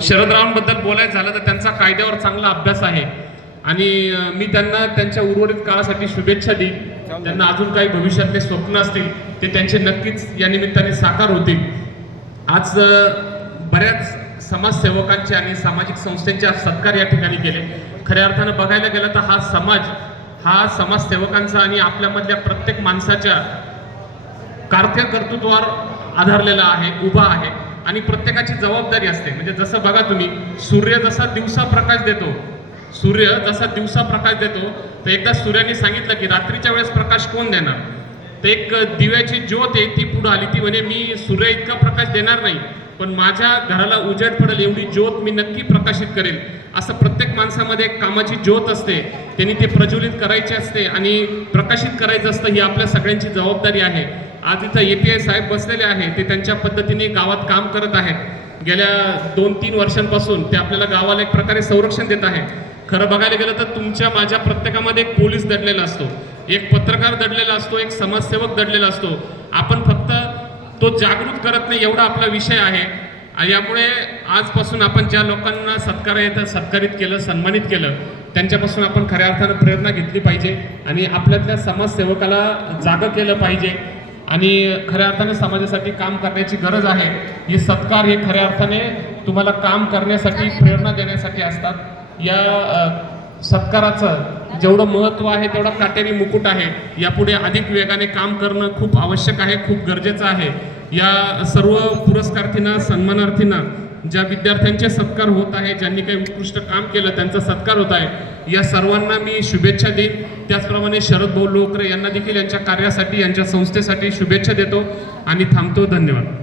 शरदरावांबद्दल बोलायचं झालं तर त्यांचा कायद्यावर चांगला अभ्यास आहे. आणि मी त्यांना त्यांच्या उर्वरित काळासाठी शुभेच्छा देईन. त्यांना अजून काही भविष्यातले स्वप्न असतील ते त्यांचे नक्कीच या निमित्ताने साकार होतील. आज बऱ्याच समाजसेवकांचे आणि सामाजिक संस्थेचे आज सत्कार या ठिकाणी केले. खऱ्या अर्थानं बघायला गेलं तर हा समाज हा समाजसेवकांचा आणि आपल्यामधल्या प्रत्येक माणसाच्या कारक्या कर्तृत्वावर आधारलेला आहे उभा आहे. आणि प्रत्येकाची जबाबदारी असते. म्हणजे जसं बघा तुम्ही सूर्य जसा दिवसा प्रकाश देतो सूर्य जसा दिवसा प्रकाश देतो तर एकदा सूर्याने सांगितलं की रात्रीच्या वेळेस प्रकाश कोण देणार? तर एक दिव्याची ज्योत आहे ती पुढं आली. ती म्हणजे मी सूर्य इतका प्रकाश देणार नाही पण माझ्या घराला उजेड पडेल एवढी ज्योत मी नक्की प्रकाशित करेल. असं प्रत्येक माणसामध्ये एक कामाची ज्योत असते. त्यांनी ते प्रज्वलित करायचे असते आणि प्रकाशित करायचं असतं ही आपल्या सगळ्यांची जबाबदारी आहे. आज इथं ए पी आय साहेब बसलेले आहे. ते त्यांच्या पद्धतीने गावात काम करत आहेत. गेल्या दोन तीन वर्षांपासून ते आपल्याला गावाला एक प्रकारे संरक्षण देत आहे. खरं बघायला गेलं तर तुमच्या माझ्या प्रत्येकामध्ये एक पोलीस दडलेला असतो. एक पत्रकार दडलेला असतो. एक समाजसेवक दडलेला असतो. आपण फक्त तो जागृत करत नाही एवढा आपला विषय आहे. आणि यामुळे आजपासून आपण ज्या लोकांना सत्कार येतं सत्कारित केलं सन्मानित केलं त्यांच्यापासून आपण खऱ्या अर्थानं प्रेरणा घेतली पाहिजे आणि आपल्यातल्या समाजसेवकाला जागं केलं पाहिजे. आणि खऱ्या अर्थाने समाजासाठी काम करण्याची गरज आहे. हे सत्कार हे खऱ्या अर्थाने तुम्हाला काम करण्यासाठी प्रेरणा देण्यासाठी असतात. या सत्काराचं जेवढं महत्त्व आहे तेवढा काटेरी मुकुट आहे. यापुढे अधिक वेगाने काम करणं खूप आवश्यक आहे खूप गरजेचं आहे. या सर्व पुरस्कारार्थींना सन्मानार्थींना ज्या विद्यार्थ्यांचे सत्कार होत आहे ज्यांनी काही उत्कृष्ट काम केलं त्यांचा सत्कार होत आहे या सर्वांना मी शुभेच्छा देईन. त्याचप्रमाणे शरद भाऊ लोकरे यांना देखील यांच्या कार्यासाठी यांच्या संस्थेसाठी शुभेच्छा देतो आणि थांबतो. धन्यवाद.